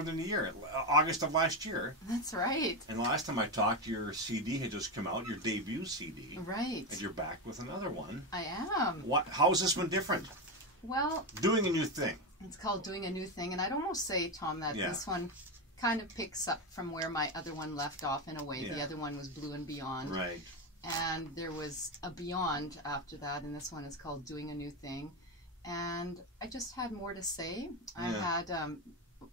more than a year. August of last year. That's right. And last time I talked, your CD had just come out, your debut CD. Right. And you're back with another one. I am. How is this one different? Well, doing a new thing. It's called Doing a New Thing, and I'd almost say, Tom, that this one kind of picks up from where my other one left off in a way. The other one was Blue and Beyond. Right. And there was a Beyond after that, and this one is called Doing a New Thing. And I just had more to say. I had,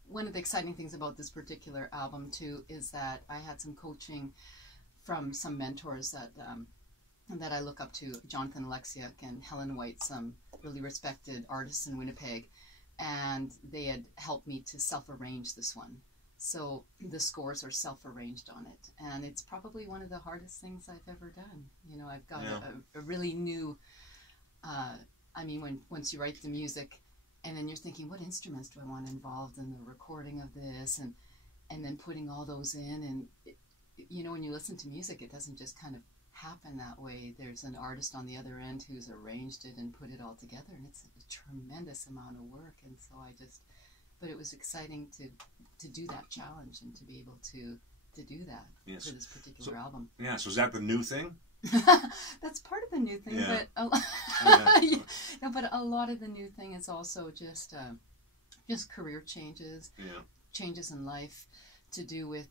one of the exciting things about this particular album, too, is that I had some coaching from some mentors that I look up to, Jonathan Alexiak and Helen White, some really respected artists in Winnipeg. And they had helped me to self-arrange this one. So the scores are self-arranged on it. And it's probably one of the hardest things I've ever done. You know, I've got a really new, I mean, once you write the music, and then you're thinking, what instruments do I want involved in the recording of this? And then putting all those in. And, you know, when you listen to music, it doesn't just kind of happen that way. There's an artist on the other end who's arranged it and put it all together, and it's a tremendous amount of work. And so but it was exciting to do that challenge and to be able to do that for this particular album. Yeah, so is that the new thing? That's part of the new thing, but no, but a lot of the new thing is also just career changes, changes in life, to do with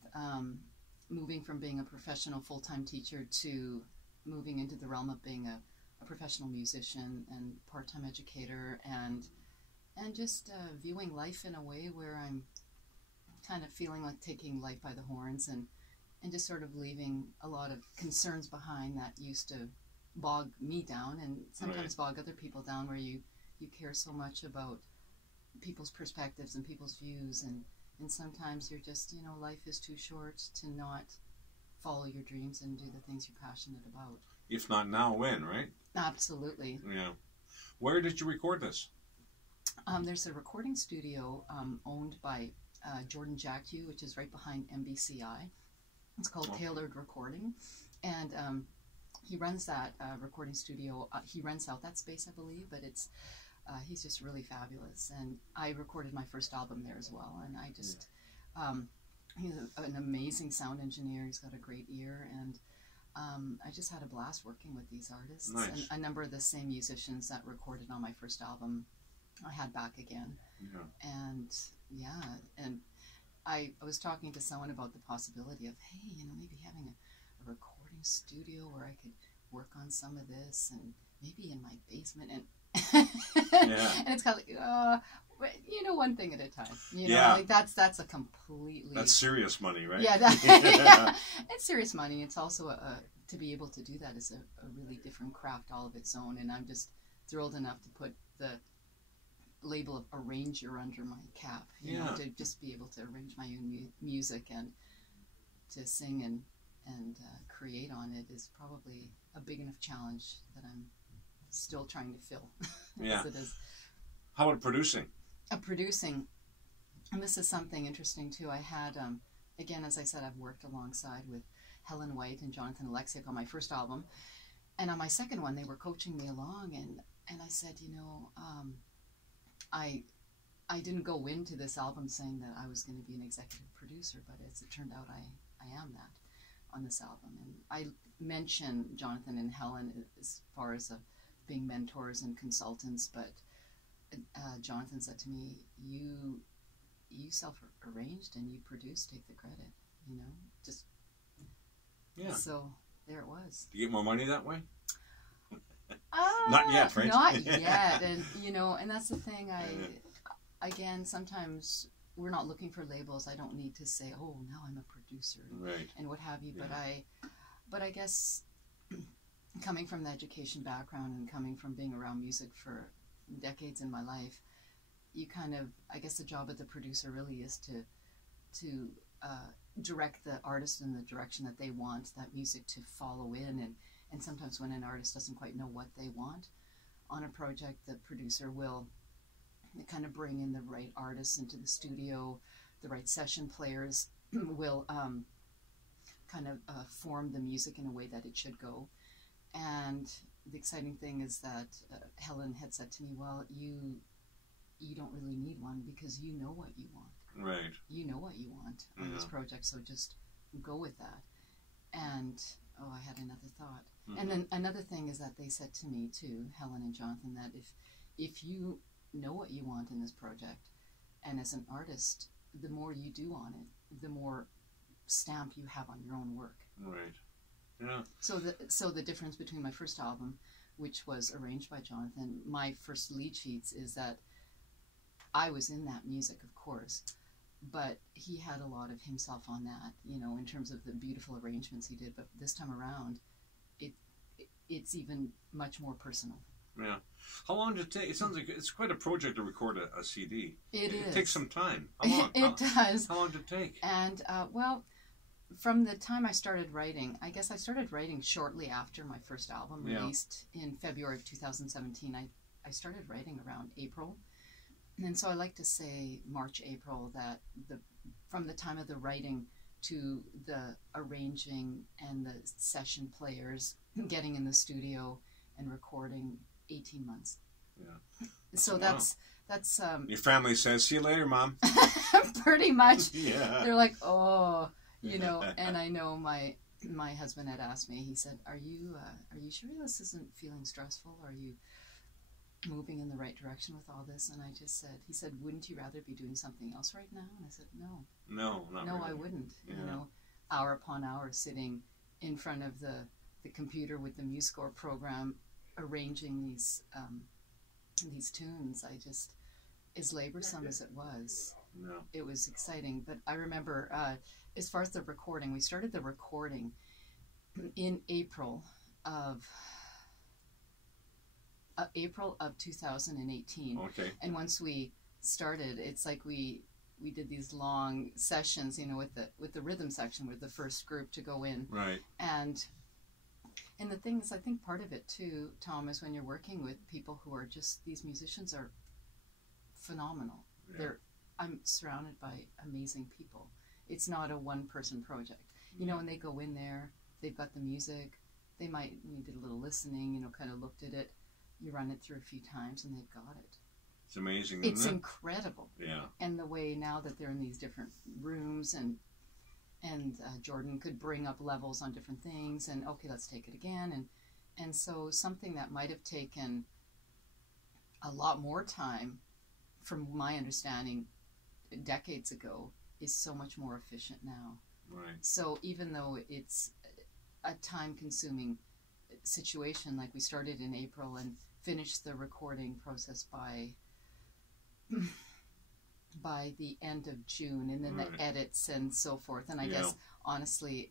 moving from being a professional full-time teacher to moving into the realm of being a professional musician and part-time educator, and just viewing life in a way where I'm kind of feeling like taking life by the horns and just sort of leaving a lot of concerns behind that used to bog me down and sometimes bog other people down, where you care so much about people's perspectives and people's views, and sometimes you're just, you know, life is too short to not follow your dreams and do the things you're passionate about. If not now, when, right? Absolutely. Yeah. Where did you record this? There's a recording studio owned by Jordan Jacque, which is right behind MBCI. It's called Tailored Recording, and he runs that recording studio. He rents out that space, I believe, but it's he's just really fabulous. And I recorded my first album there as well, and I just he's an amazing sound engineer. He's got a great ear, and I just had a blast working with these artists. Nice. And a number of the same musicians that recorded on my first album I had back again. And and I was talking to someone about the possibility of, hey, you know, maybe having a recording studio where I could work on some of this, and maybe in my basement, and and it's kind of like, you know, one thing at a time. You know, like that's a completely, that's serious money, right? It's serious money. It's also to be able to do that is a really different craft all of its own, and I'm just thrilled enough to put the label of arranger under my cap, you know, to just be able to arrange my own music and to sing and create on it is probably a big enough challenge that I'm still trying to fill. As it is. How about producing? Producing, and this is something interesting too. I had, again, as I said, I've worked alongside with Helen White and Jonathan Alexiak on my first album, and on my second one they were coaching me along, and I said, you know, I didn't go into this album saying that I was going to be an executive producer, but as it turned out, I am that on this album. And I mention Jonathan and Helen as far as being mentors and consultants, but Jonathan said to me, you self-arranged and you produced, take the credit, you know, just, so there it was. Do you get more money that way? Not yet, right? Not yet. And, you know, and that's the thing. Again, sometimes we're not looking for labels. I don't need to say, oh, now I'm a producer and what have you. But I guess coming from the education background and coming from being around music for decades in my life, you kind of, I guess the job of the producer really is to direct the artist in the direction that they want that music to follow in. And sometimes when an artist doesn't quite know what they want on a project, the producer will kind of bring in the right artists into the studio, the right session players will kind of form the music in a way that it should go. And the exciting thing is that Helen had said to me, well, you don't really need one because you know what you want. Right. you know what you want on this project, so just go with that. And I had another thought. And then another thing is that they said to me too, Helen and Jonathan, that if you know what you want in this project, and as an artist, the more you do on it, the more stamp you have on your own work. Right. Yeah. So the difference between my first album, which was arranged by Jonathan, my first lead sheets, is that I was in that music, of course, but he had a lot of himself on that, you know, in terms of the beautiful arrangements he did. But this time around, it's even much more personal. Yeah. How long did it take? It sounds like it's quite a project to record a CD. It is. It takes some time. How long? It does. How long did it take? And, well, from the time I started writing, I guess I started writing shortly after my first album released in February of 2017. I started writing around April. And so I like to say March, April, that from the time of the writing to the arranging and the session players getting in the studio and recording, 18 months. Yeah. So that's your family says, "See you later, Mom." Pretty much. Yeah. They're like, "Oh, you know." And I know my husband had asked me. He said, "Are you sure this isn't feeling stressful? Are you moving in the right direction with all this?" And I just said, he said, "Wouldn't you rather be doing something else right now?" And I said, "No, not no, really. I wouldn't." Yeah. You know, hour upon hour sitting in front of the computer with the MuseScore program, arranging these tunes. I just, as laborsome as it was, it was exciting. But I remember, as far as the recording, we started the recording in April of 2018. Okay. And once we started, it's like we did these long sessions, you know, with the rhythm section, with the first group to go in. Right. And the thing is, I think part of it too, Tom, is when you're working with people who are just, these musicians are phenomenal. Yeah. I'm surrounded by amazing people. It's not a one-person project. You know, when they go in there, they've got the music. They might, you did a little listening, you know, kind of looked at it. You run it through a few times and they've got it. It's amazing, It's isn't it? incredible. Yeah. And the way now that they're in these different rooms and Jordan could bring up levels on different things and, okay, let's take it again. And so something that might have taken a lot more time, from my understanding, decades ago, is so much more efficient now. Right. So even though it's a time-consuming situation, like we started in April and finished the recording process by the end of June, and then the edits and so forth. And I guess, honestly,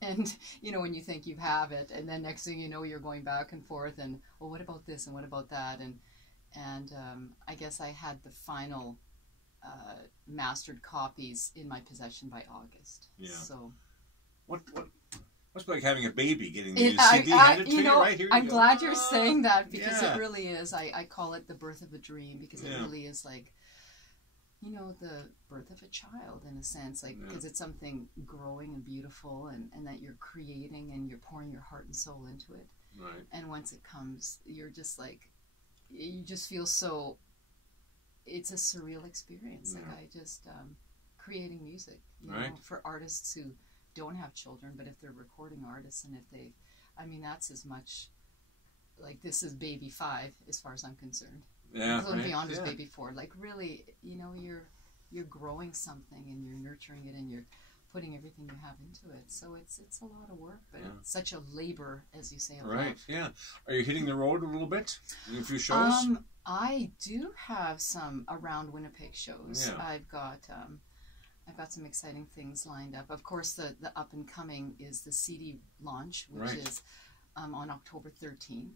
and, you know, when you think you have it, and then next thing you know, you're going back and forth, and, well, what about this, and what about that? And I guess I had the final mastered copies in my possession by August. Yeah. So what's like having a baby, getting the CD handed to you right here? I'm glad you're saying that, because it really is. I call it the birth of a dream, because it really is like, you know, the birth of a child in a sense, like, because it's something growing and beautiful and that you're creating and you're pouring your heart and soul into it. Right. And once it comes, you're just like, you just feel so, it's a surreal experience. Like, I just, creating music, you know, for artists who don't have children, but if they're recording artists, and if they, I mean, that's as much, like, this is baby 5 as far as I'm concerned. Yeah, Going beyond is baby 4. Like, really, you know, you're growing something and you're nurturing it and you're putting everything you have into it. So it's a lot of work, but it's such a labor, as you say. Right. Yeah. Are you hitting the road a little bit? A few shows? I do have some around Winnipeg shows. Yeah. I've got some exciting things lined up. Of course, the up and coming is the CD launch, which is on October 13th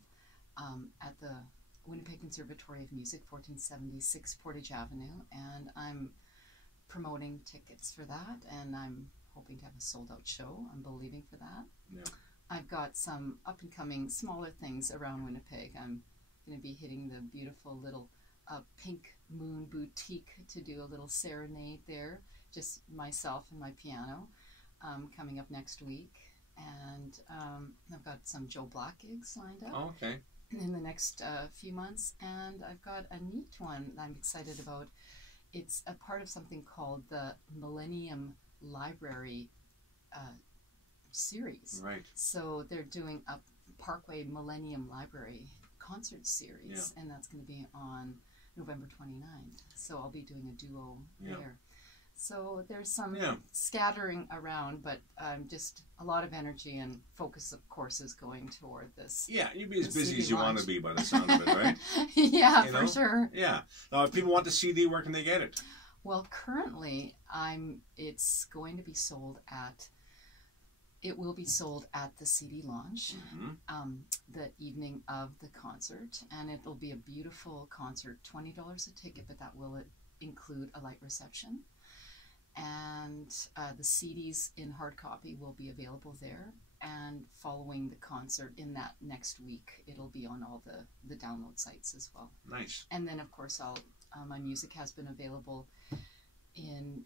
at the Winnipeg Conservatory of Music, 1476 Portage Avenue, and I'm promoting tickets for that, and I'm hoping to have a sold-out show. I'm believing for that. Yeah. I've got some up-and-coming smaller things around Winnipeg. I'm going to be hitting the beautiful little Pink Moon Boutique to do a little serenade there, just myself and my piano, coming up next week. And I've got some Joe Black gigs lined up. Oh, okay. In the next few months, and I've got a neat one that I'm excited about. it's a part of something called the Millennium Library series. Right. So they're doing a Parkway Millennium Library concert series, and that's going to be on November 29th. So I'll be doing a duo there. So there's some scattering around, but just a lot of energy and focus, of course, is going toward this. Yeah, you'd be as busy as you want to be by the sound of it, right? Yeah, for sure. Yeah. Now, if people want the CD, where can they get it? Well, currently, it's going to be sold at. It will be sold at the CD launch the evening of the concert, and it'll be a beautiful concert. $20 a ticket, but that will include a light reception. And the CDs in hard copy will be available there. And following the concert in that next week, it'll be on all the download sites as well. Nice. And then, of course, my music has been available in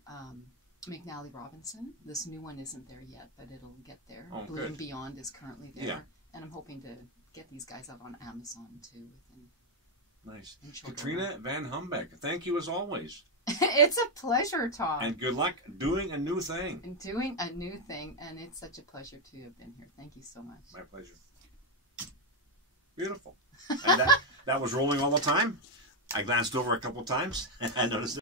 McNally Robinson. This new one isn't there yet, but it'll get there. Oh, Blue good. and Beyond is currently there. Yeah. And I'm hoping to get these guys out on Amazon too. Nice. Katrina Van Humbeck, thank you as always. It's a pleasure, Tom. And good luck doing a new thing. And doing a new thing, and it's such a pleasure to have been here. Thank you so much. My pleasure. Beautiful. And that was rolling all the time. I glanced over a couple times and I noticed